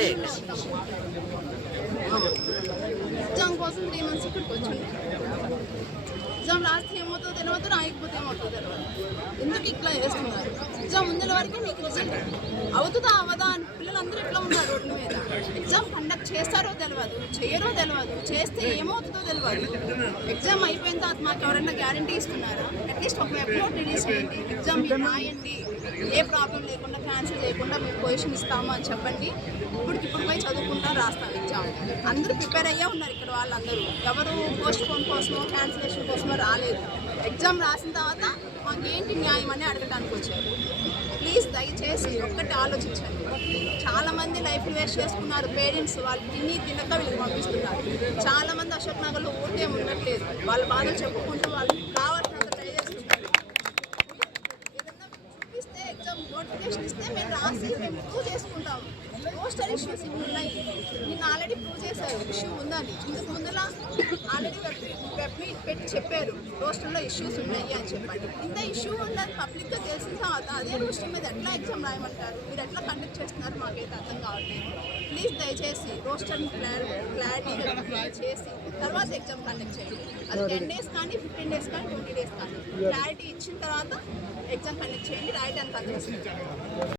అదే. ఎగ్జామ్ కోసం three months ఇక్కడికి వచ్చి ఎగ్జామ్ రాస్తే ఏమవుతుందో తెలియదు రాయకపోతే ఏమవుతుందో తెలియదు ఎందుకు ఇట్లా చేస్తున్నారు? ఎగ్జామ్ ముందుల వరకు మీకు రిజల్ట్ అవుతుందా అవదా అని పిల్లలందరూ ఇట్లా ఉన్నారు రోడ్ల మీద? ఎగ్జామ్ చేస్తారో తెలియదు చేయరో తెలియదు చేస్తే ఏమవుతుందో తెలియదు ఎగ్జామ్ అయిపోయిన తర్వాత మాకు ఎవరైనా గ్యారంటీ ఇస్తున్నారా? అట్లీస్ట్ ఒక వెబ్నోట్ రిలీజ్ చేయండి. ఎగ్జామ్ మీరు రాయండి. ఏ ప్రాబ్లం లేకుండా క్యాన్సిల్ చేయకుండా మేము పొజిషన్ ఇస్తాము అని చెప్పండి. ఇప్పుడు ఇప్పుడు పోయి చదువుకుంటా రాస్తాం ఎగ్జామ్ అందరూ ప్రిపేర్ అయ్యే ఉన్నారు ఇక్కడ వాళ్ళందరూ. ఎవరు పోస్ట్ పోన్ కోసమో క్యాన్సిలేషన్ కోసమో రాలేదు. ఎగ్జామ్ రాసిన తర్వాత మాకేంటి న్యాయం అని అడగడానికి వచ్చారు. ప్లీజ్ దయచేసి ఒక్కటి ఆలోచించండి. మంది లైఫ్ వేస్ట్ చేసుకున్నారు పేరెంట్స్ వాళ్ళు తిని తినక వీళ్ళకి పంపిస్తున్నారు. చాలా మంది అశోక్ నగర్లో ఊరికే ఉండట్లేదు. వాళ్ళ బాధలు చెప్పుకుంటూ వాళ్ళు కావాల్సినంత ట్రై చేస్తున్నారు. చూపిస్తే ఎగ్జామ్ నోటిఫికేషన్ ఇస్తే మేము రాసి మేము ప్రూవ్ చేసుకుంటాం. పోస్టల్ ఇష్యూస్ ఇవి ఉన్నాయి. నిన్న ఆల్రెడీ ప్రూవ్ చేశారు. ఇష్యూ ఉందని. ఇంతకు ముందులా ఆల్రెడీ పెట్టి చెప్పారు. రోస్టర్లో ఇష్యూస్ ఉన్నాయి అని చెప్పండి. ఇంత ఇష్యూ ఉందని పబ్లిక్గా తెలిసిన తర్వాత అదే రోస్టర్ మీద ఎట్లా ఎగ్జామ్ రాయమంటారు? మీరు ఎట్లా కండక్ట్ చేస్తున్నారు మాకైతే ప్లీజ్ దయచేసి రోస్టర్ని క్లారిటీగా క్లియర్ చేసి తర్వాత ఎగ్జామ్ కండక్ట్ చేయండి. అది టెన్ డేస్ కానీ ఫిఫ్టీన్ డేస్ కానీ ట్వంటీ డేస్ కానీ. క్లారిటీ ఇచ్చిన తర్వాత ఎగ్జామ్ కండక్ట్ చేయండి రాయడానికి అందరూ